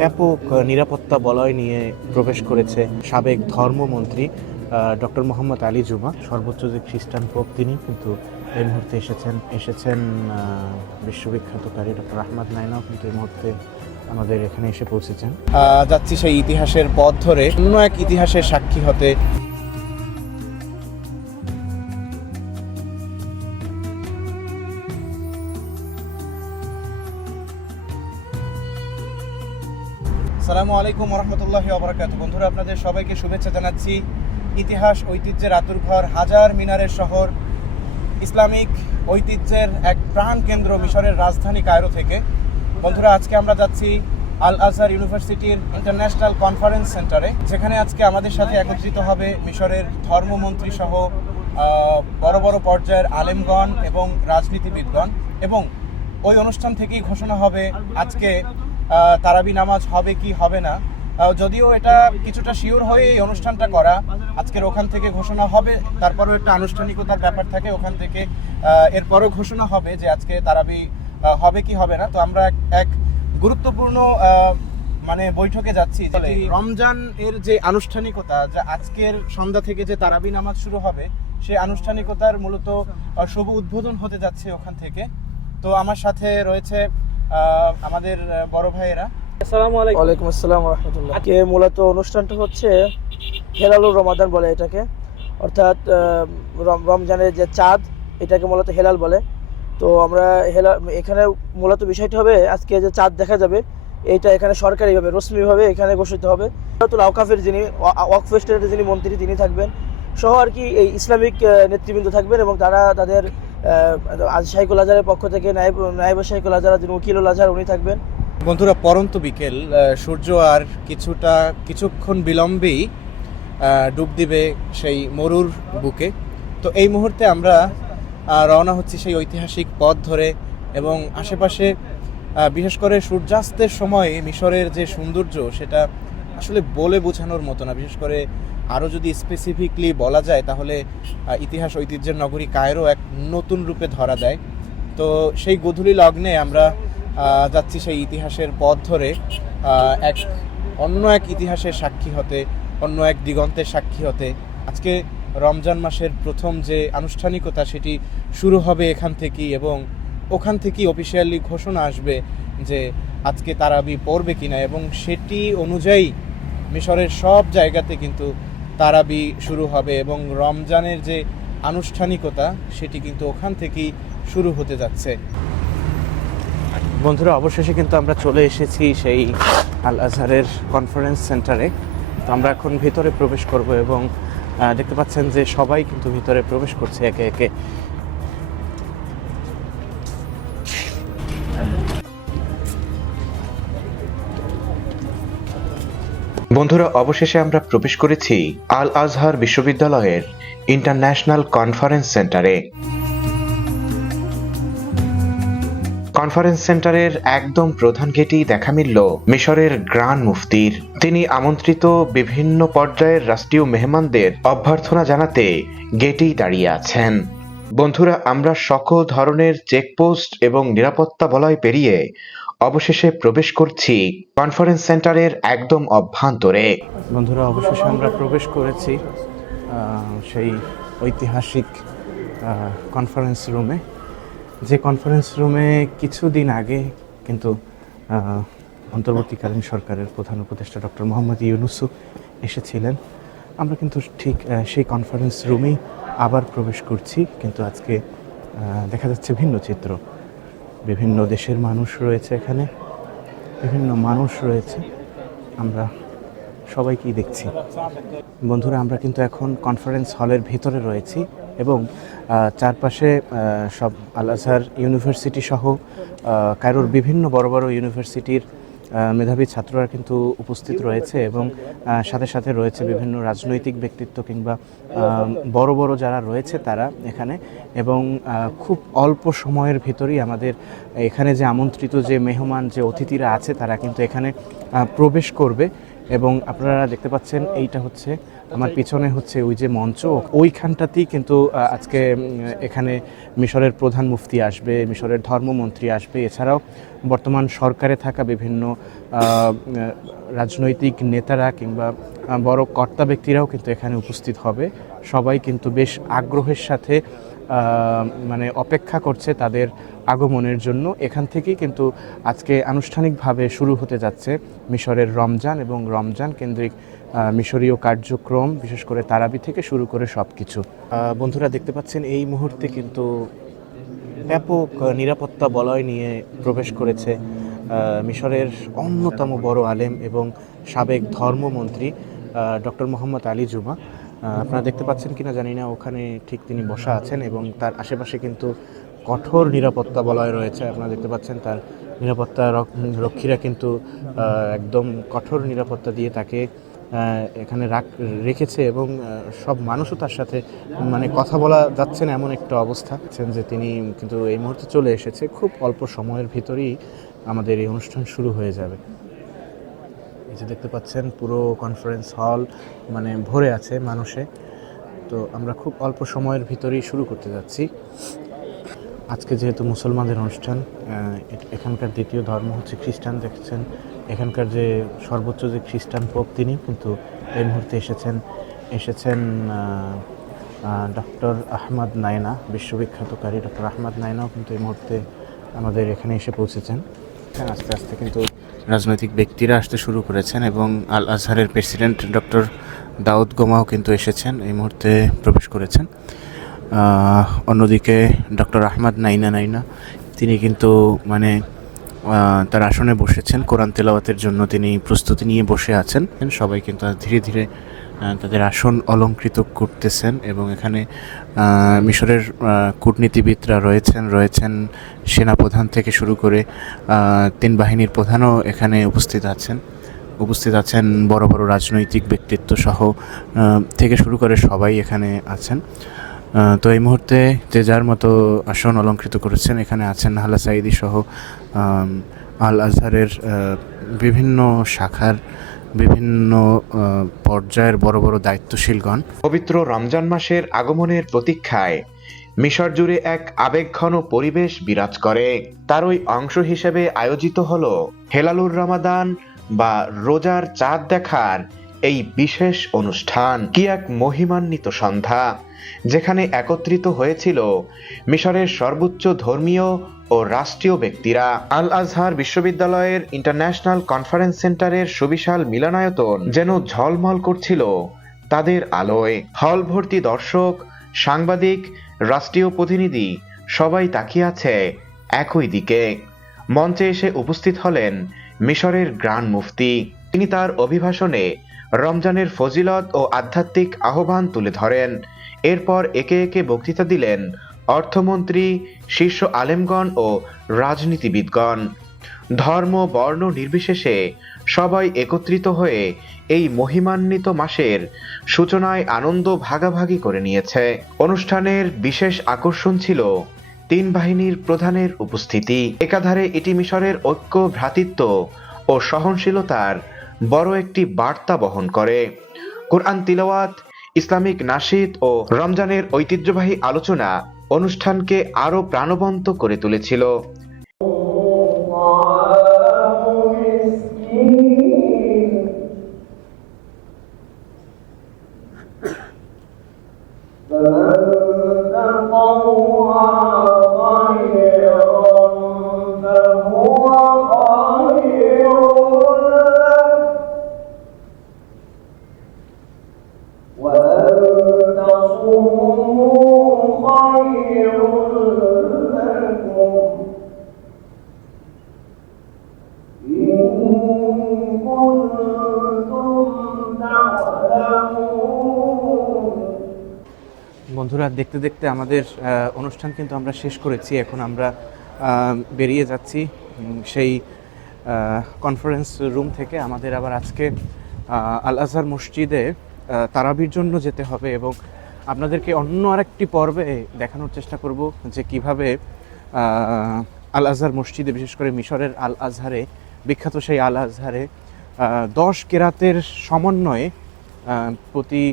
ব্যাপক নিরাপত্তা বলয় নিয়ে প্রবেশ করেছে সাবেক ধর্মমন্ত্রী ডক্টর মোহাম্মদ আলী জুমা। সর্বোচ্চ যে খ্রিস্টান পোপ তিনি কিন্তু এই মুহূর্তে এসেছেন এসেছেন বিশ্ববিখ্যাতকারী ডক্টর আহমদ নাইনাও কিন্তু এই মুহূর্তে আমাদের এখানে এসে পৌঁছেছেন। যাচ্ছি সেই ইতিহাসের পথ ধরে। অন্য এক ইতিহাসের সাক্ষী হতে সালামু আলাইকুম রহমতুল্লাহি অবরাকাত বন্ধুরা, আপনাদের সবাইকে শুভেচ্ছা জানাচ্ছি। ইতিহাস, ঐতিহ্যের আতুরঘর হাজার মিনারের শহর, ইসলামিক ঐতিহ্যের এক প্রাণ কেন্দ্র মিশরের রাজধানী কায়রো থেকে। বন্ধুরা, আজকে আমরা যাচ্ছি আল আজহার ইউনিভার্সিটির ইন্টারন্যাশনাল কনফারেন্স সেন্টারে, যেখানে আজকে আমাদের সাথে একত্রিত হবে মিশরের ধর্মমন্ত্রী সহ বড় বড় পর্যায়ের আলেমগণ এবং রাজনীতিবিদগণ। এবং ওই অনুষ্ঠান থেকেই ঘোষণা হবে আজকে তারাবি নামাজ হবে কি হবে না? যদিও এটা কিছুটা শিওর হয়ে এই অনুষ্ঠানটা করা আজকের ওখান থেকে ঘোষণা হবে তারপরও একটা আনুষ্ঠানিকতার ব্যাপার থাকে ওখান থেকে এরপরও ঘোষণা হবে যে আজকে তারাবি হবে কি হবে না। তো আমরা এক- গুরুত্বপূর্ণ মানে বৈঠকে যাচ্ছি রমজান এর যে আনুষ্ঠানিকতা যা আজকের সন্ধ্যা থেকে যে তারাবি নামাজ শুরু হবে সেই আনুষ্ঠানিকতার মূলত শুভ উদ্বোধন হতে যাচ্ছে ওখান থেকে। তো আমার সাথে রয়েছে আমাদের বড় ভাইয়েরা। আসসালামু আলাইকুম। ওয়ালাইকুম আসসালাম রহমতুল্লাহ আজকে মূলত অনুষ্ঠানটা হচ্ছে হেলালুর রমাদান বলে এটাকে। অর্থাৎ রমজানের যে চাঁদ এটাকে মূলত হেলাল বলে। তো আমরা হেলাল এখানে মূলত বিষয়টি হবে আজকে যে চাঁদ দেখা যাবে এইটা এখানে সরকারিভাবে রশ্মিভাবে এখানে ঘোষিত হবে। তো যিনি যিনি মন্ত্রী তিনি থাকবেন। সহ আর কি এই ইসলামিক নেতৃবৃন্দ থাকবেন এবং তারা তাদের আজ শাইকুল আজহারের পক্ষ থেকে নায়েব নায়েব শাইকুল আজহার যিনি উকিলুল আজহার উনি থাকবেন। বন্ধুরা, পরন্ত বিকেল সূর্য আর কিছুটা, কিছুক্ষণ বিলম্বেই ডুব দিবে সেই মরুর বুকে। তো এই মুহূর্তে আমরা রওনা হচ্ছি সেই ঐতিহাসিক পথ ধরে এবং আশেপাশে বিশেষ করে সূর্যাস্তের সময় মিশরের যে সৌন্দর্য, সেটা আসলে বলে বোঝানোর মতো না। বিশেষ করে আরও যদি স্পেসিফিকলি বলা যায়, তাহলে ইতিহাস ঐতিহ্যের নগরী কায়রো এক নতুন রূপে ধরা দেয়। তো সেই গধূলি লগ্নে আমরা যাচ্ছি সেই ইতিহাসের পথ ধরে এক অন্য এক ইতিহাসের সাক্ষী হতে, অন্য এক দিগন্তের সাক্ষী হতে। আজকে রমজান মাসের প্রথম যে আনুষ্ঠানিকতা, সেটি শুরু হবে এখান থেকেই এবং ওখান থেকেই অফিসিয়ালি ঘোষণা আসবে যে আজকে তারাবি পড়বে কিনা এবং সেটি অনুযায়ী মিশরের সব জায়গাতে কিন্তু তারাবি শুরু হবে এবং রমজানের যে আনুষ্ঠানিকতা, সেটি কিন্তু ওখান থেকেই শুরু হতে যাচ্ছে। বন্ধুরা, অবশেষে কিন্তু আমরা চলে এসেছি সেই আল আজহারের কনফারেন্স সেন্টারে তো আমরা এখন ভিতরে প্রবেশ করব এবং দেখতে পাচ্ছেন যে সবাই কিন্তু ভিতরে প্রবেশ করছে একে একে। বন্ধুরা, অবশেষে আমরা প্রবেশ করেছি আল আজহার বিশ্ববিদ্যালয়ের ইন্টারন্যাশনাল কনফারেন্স সেন্টারে। কনফারেন্স সেন্টারের একদম প্রধান গেটেই দেখা মিলল মিশরের গ্রান মুফতির। তিনি আমন্ত্রিত বিভিন্ন পর্যায়ের রাষ্ট্রীয় মেহমানদের অভ্যর্থনা জানাতে গেটেই দাঁড়িয়ে আছেন। বন্ধুরা, আমরা সকল ধরনের চেকপোস্ট এবং নিরাপত্তা বলয় পেরিয়ে অবশেষে প্রবেশ করছি কনফারেন্স সেন্টারের একদম অভ্যন্তরে। বন্ধুরা, অবশেষে আমরা প্রবেশ করেছি সেই ঐতিহাসিক কনফারেন্স রুমে যে কনফারেন্স রুমে কিছুদিন আগে কিন্তু অন্তর্বর্তীকালীন সরকারের প্রধান উপদেষ্টা ডক্টর মোহাম্মদ ইউনুসু এসেছিলেন। আমরা কিন্তু ঠিক সেই কনফারেন্স রুমেই আবার প্রবেশ করছি, কিন্তু আজকে দেখা যাচ্ছে ভিন্ন চিত্র। বিভিন্ন দেশের মানুষ রয়েছে এখানে, বিভিন্ন মানুষ রয়েছে। আমরা সবাইকেই দেখছি। বন্ধুরা, আমরা কিন্তু এখন কনফারেন্স হলের ভিতরে রয়েছি এবং চারপাশে সব আল আজহার ইউনিভার্সিটি সহ কারোর বিভিন্ন বড় বড় ইউনিভার্সিটির মেধাবী ছাত্ররা কিন্তু উপস্থিত রয়েছে এবং সাথে সাথে রয়েছে বিভিন্ন রাজনৈতিক ব্যক্তিত্ব কিংবা বড় বড় যারা রয়েছে তারা এখানে এবং খুব অল্প সময়ের ভিতরেই আমাদের এখানে যে আমন্ত্রিত যে মেহমান, যে অতিথিরা আছে তারা কিন্তু এখানে প্রবেশ করবে। এবং আপনারা দেখতে পাচ্ছেন এইটা হচ্ছে, আমার পিছনে হচ্ছে ওই যে মঞ্চ। ওইখানটাতেই কিন্তু আজকে এখানে মিশরের প্রধান মুফতি আসবে, মিশরের ধর্মমন্ত্রী আসবে। এছাড়াও বর্তমান সরকারে থাকা বিভিন্ন রাজনৈতিক নেতারা কিংবা বড় কর্তা ব্যক্তিরাও কিন্তু এখানে উপস্থিত হবে। সবাই কিন্তু বেশ আগ্রহের সাথে মানে অপেক্ষা করছে তাদের আগমনের জন্য। এখান থেকেই কিন্তু আজকে আনুষ্ঠানিকভাবে শুরু হতে যাচ্ছে মিশরের রমজান এবং রমজান কেন্দ্রিক মিশরীয় কার্যক্রম, বিশেষ করে তারাবি থেকে শুরু করে সব কিছু বন্ধুরা দেখতে পাচ্ছেন, এই মুহূর্তে কিন্তু ব্যাপক নিরাপত্তা বলয় নিয়ে প্রবেশ করেছে মিশরের অন্যতম বড় আলেম এবং সাবেক ধর্মমন্ত্রী ডক্টর মোহাম্মদ আলী জুমা। আপনারা দেখতে পাচ্ছেন কিনা জানি না, ওখানে ঠিক তিনি বসা আছেন এবং তার আশেপাশে কিন্তু কঠোর নিরাপত্তা বলয় রয়েছে। আপনারা দেখতে পাচ্ছেন তার নিরাপত্তা রক- রক্ষীরা কিন্তু একদম কঠোর নিরাপত্তা দিয়ে তাকে এখানে রাখ, রেখেছে এবং সব মানুষও তার সাথে মানে কথা বলা যাচ্ছে না এমন একটা অবস্থা। যে তিনি কিন্তু এই মুহূর্তে চলে এসেছে। খুব অল্প সময়ের ভিতরেই আমাদের এই অনুষ্ঠান শুরু হয়ে যাবে। এই যে দেখতে পাচ্ছেন পুরো কনফারেন্স হল মানে ভরে আছে মানুষে। তো আমরা খুব অল্প সময়ের ভিতরেই শুরু করতে যাচ্ছি। আজকে যেহেতু মুসলমানদের অনুষ্ঠান এখানকার দ্বিতীয় ধর্ম হচ্ছে খ্রিস্টান দেখছেন। এখানকার যে সর্বোচ্চ যে খ্রিস্টান পোপ তিনি কিন্তু এই মুহূর্তে এসেছেন। এসেছেন ডক্টর আহমদ নায়না বিশ্ববিখ্যাতকারী ডক্টর আহমদ নায়নাও কিন্তু এই মুহূর্তে আমাদের এখানে এসে পৌঁছেছেন। হ্যাঁ, আস্তে আস্তে কিন্তু রাজনৈতিক ব্যক্তিরা আসতে শুরু করেছেন এবং আল আজহারের প্রেসিডেন্ট ডক্টর দাউদ গোমাও কিন্তু এসেছেন, এই মুহূর্তে প্রবেশ করেছেন। অন্যদিকে ডক্টর আহমদ নাইনা নাইনা, তিনি কিন্তু মানে তার আসনে বসেছেন। কোরআন তেলাওয়াতের জন্য তিনি প্রস্তুতি নিয়ে বসে আছেন। সবাই কিন্তু ধীরে ধীরে তাদের আসন অলঙ্কৃত করতেছেন এবং এখানে মিশরের কূটনীতিবিদরা রয়েছেন রয়েছেন সেনাপ্রধান থেকে শুরু করে তিন বাহিনীর প্রধানও এখানে উপস্থিত আছেন। উপস্থিত আছেন বড় বড় রাজনৈতিক ব্যক্তিত্ব সহ থেকে শুরু করে সবাই এখানে আছেন। তো এই মুহূর্তে যে যার মতো আসন অলঙ্কৃত করেছেন, এখানে আছেন হালা সাইদি সহ আল আজহারের বিভিন্ন শাখার বিভিন্ন পর্যায়ের বড় বড় দায়িত্বশীলগণ। পবিত্র রমজান মাসের আগমনের প্রতীক্ষায় মিশর জুড়ে এক আবেগঘন পরিবেশ বিরাজ করে। তারই অংশ হিসেবে আয়োজিত হল হেলালুর রমাদান বা রোজার চাঁদ দেখার এই বিশেষ অনুষ্ঠান। কি এক মহিমান্বিত সন্ধ্যা, যেখানে একত্রিত হয়েছিল মিশরের সর্বোচ্চ ধর্মীয় ও রাষ্ট্রীয় ব্যক্তিরা। আল আজহার বিশ্ববিদ্যালয়ের ইন্টারন্যাশনাল কনফারেন্স সেন্টারের সুবিশাল মিলনায়তন যেন ঝলমল করছিল তাদের আলোয়। হল ভর্তি দর্শক, সাংবাদিক, রাষ্ট্রীয় প্রতিনিধি সবাই তাকিয়ে আছে একই দিকে। মঞ্চে এসে উপস্থিত হলেন মিশরের গ্রান্ড মুফতি। তিনি তার অভিভাষণে রমজানের ফজিলত ও আধ্যাত্মিক আহ্বান তুলে ধরেন। এরপর একে একে বক্তৃতা দিলেন অর্থমন্ত্রী, শীর্ষ আলেমগণ ও রাজনীতিবিদগণ। ধর্ম, বর্ণ নির্বিশেষে সবাই একত্রিত হয়ে এই মহিমান্বিত মাসের সূচনায় আনন্দ ভাগাভাগি করে নিয়েছে। অনুষ্ঠানের বিশেষ আকর্ষণ ছিল তিন বাহিনীর প্রধানের উপস্থিতি। একাধারে এটি মিশরের ঐক্য, ভ্রাতৃত্ব ও সহনশীলতার বড় একটি বার্তা বহন করে। কোরআন তিলাওয়াত, ইসলামিক নাসিদ ও রমজানের ঐতিহ্যবাহী আলোচনা অনুষ্ঠানকে আরও প্রাণবন্ত করে তুলেছিল। বন্ধুরা, দেখতে দেখতে আমাদের অনুষ্ঠান কিন্তু আমরা শেষ করেছি। এখন আমরা বেরিয়ে যাচ্ছি সেই কনফারেন্স রুম থেকে। আমাদের আবার আজকে আল আজহার মসজিদে তারাবির জন্য যেতে হবে এবং আপনাদেরকে অন্য আরেকটি পর্বে দেখানোর চেষ্টা করব যে কীভাবে আল আজহার মসজিদে, বিশেষ করে মিশরের আল আজহারে বিখ্যাত সেই আল আজহারে দশ কেরাতের সমন্বয়ে প্রতি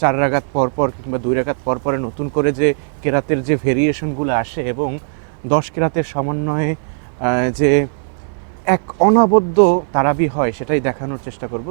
চার রাগাত পর পর কিংবা দুই রাগাত পরপরে নতুন করে যে কেরাতের যে ভেরিয়েশনগুলো আসে এবং দশ কেরাতের সমন্বয়ে যে এক অনাবদ্য তারাবি হয় সেটাই দেখানোর চেষ্টা করব।